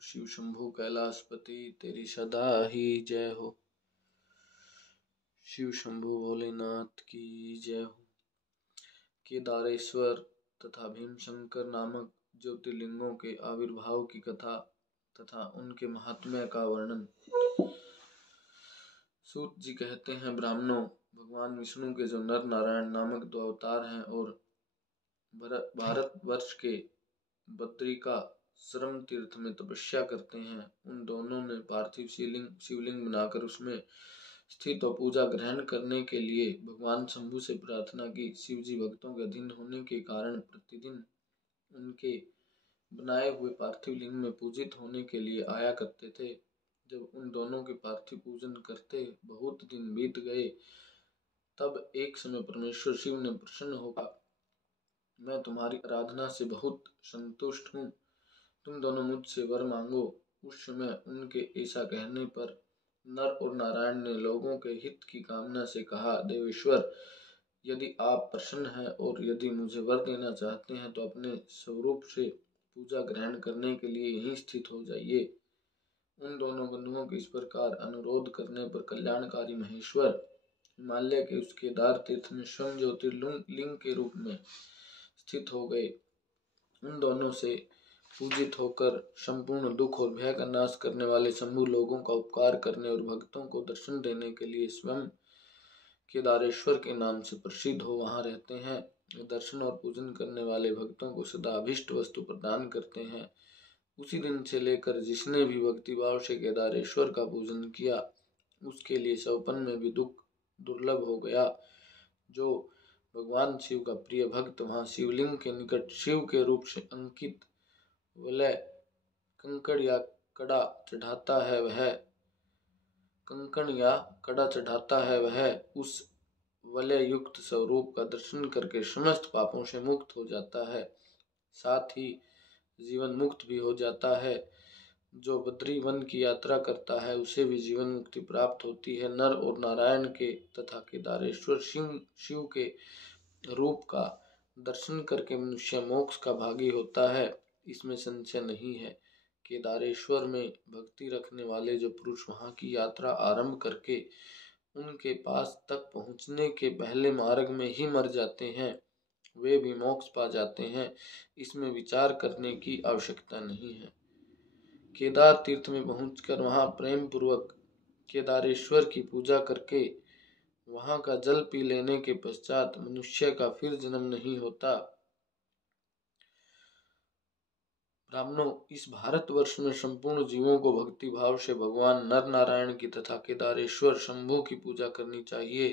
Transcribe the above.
शिव शंभु कैलाशपति तेरी सदा ही जय हो। शिव शंभु भोलेनाथ की जय हो। केदारेश्वर तथा भीमशंकर नामक ज्योतिर्लिंगों के आविर्भाव की कथा तथा उनके महात्म्य का वर्णन। सूत जी कहते हैं, ब्राह्मणों, भगवान विष्णु के जो नर नारायण नामक दो अवतार हैं और भारतवर्ष के बद्रिका श्रम तीर्थ में तपस्या करते हैं, उन दोनों ने पार्थिव शिवलिंग बनाकर उसमें स्थित और पूजा ग्रहण करने के लिए भगवान शंभु से प्रार्थना की। शिव जी भक्तों के अधीन होने के कारण प्रतिदिन उनके बनाए हुए पार्थिव लिंग में पूजित होने के लिए आया करते थे। जब उन दोनों के पार्थिव पूजन करते बहुत दिन बीत गए, तब एक समय परमेश्वर शिव ने प्रसन्न होकर, मैं तुम्हारी आराधना से बहुत संतुष्ट हूँ, तुम दोनों मुझसे वर मांगो। उस समय उनके ऐसा कहने पर नर और नारायण ने लोगों के हित की कामना से कहा, देवेश्वर, यदि आप प्रसन्न हैं और यदि मुझे वर देना चाहते हैं तो अपने स्वरूप से पूजा ग्रहण करने के लिए यहीं स्थित हो जाइए। उन दोनों बंधुओं के इस प्रकार अनुरोध करने पर कल्याणकारी महेश्वर हिमालय के उस केदार तीर्थ में स्वयं ज्योतिर्लिंग के रूप में स्थित हो गए। उन दोनों से पूजित होकर संपूर्ण दुख और भय का नाश करने वाले शंभु लोगों का उपकार करने और भक्तों को दर्शन देने के लिए स्वयं केदारेश्वर के नाम से प्रसिद्ध हो वहां रहते हैं। दर्शन और पूजन करने वाले भक्तों को सदा अभिष्ट वस्तु प्रदान करते हैं। उसी दिन से लेकर जिसने भी भक्तिभाव से केदारेश्वर का पूजन किया, उसके लिए सौपन में भी दुख दुर्लभ हो गया। जो भगवान शिव का प्रिय भक्त वहां शिवलिंग के निकट शिव के रूप से अंकित वलय कंकड़ या कड़ा चढ़ाता है, वह उस वलय युक्त स्वरूप का दर्शन करके समस्त पापों से मुक्त हो जाता है, साथ ही जीवन मुक्त भी हो जाता है। जो बद्री वन की यात्रा करता है उसे भी जीवन मुक्ति प्राप्त होती है। नर और नारायण के तथा केदारेश्वर शिव के रूप का दर्शन करके मनुष्य मोक्ष का भागी होता है, इसमें संशय नहीं है। केदारेश्वर में भक्ति रखने वाले जो पुरुष वहां की यात्रा आरंभ करके उनके पास तक पहुंचने के पहले मार्ग में ही मर जाते हैं, वे भी मोक्ष पा जाते हैं, इसमें विचार करने की आवश्यकता नहीं है। केदार तीर्थ में पहुंचकर वहां प्रेम पूर्वक केदारेश्वर की पूजा करके वहां का जल पी लेने के पश्चात मनुष्य का फिर जन्म नहीं होता। ब्राह्मणों, इस भारतवर्ष में संपूर्ण जीवों को भक्ति भाव से भगवान नर नारायण की तथा केदारेश्वर शंभु की पूजा करनी चाहिए।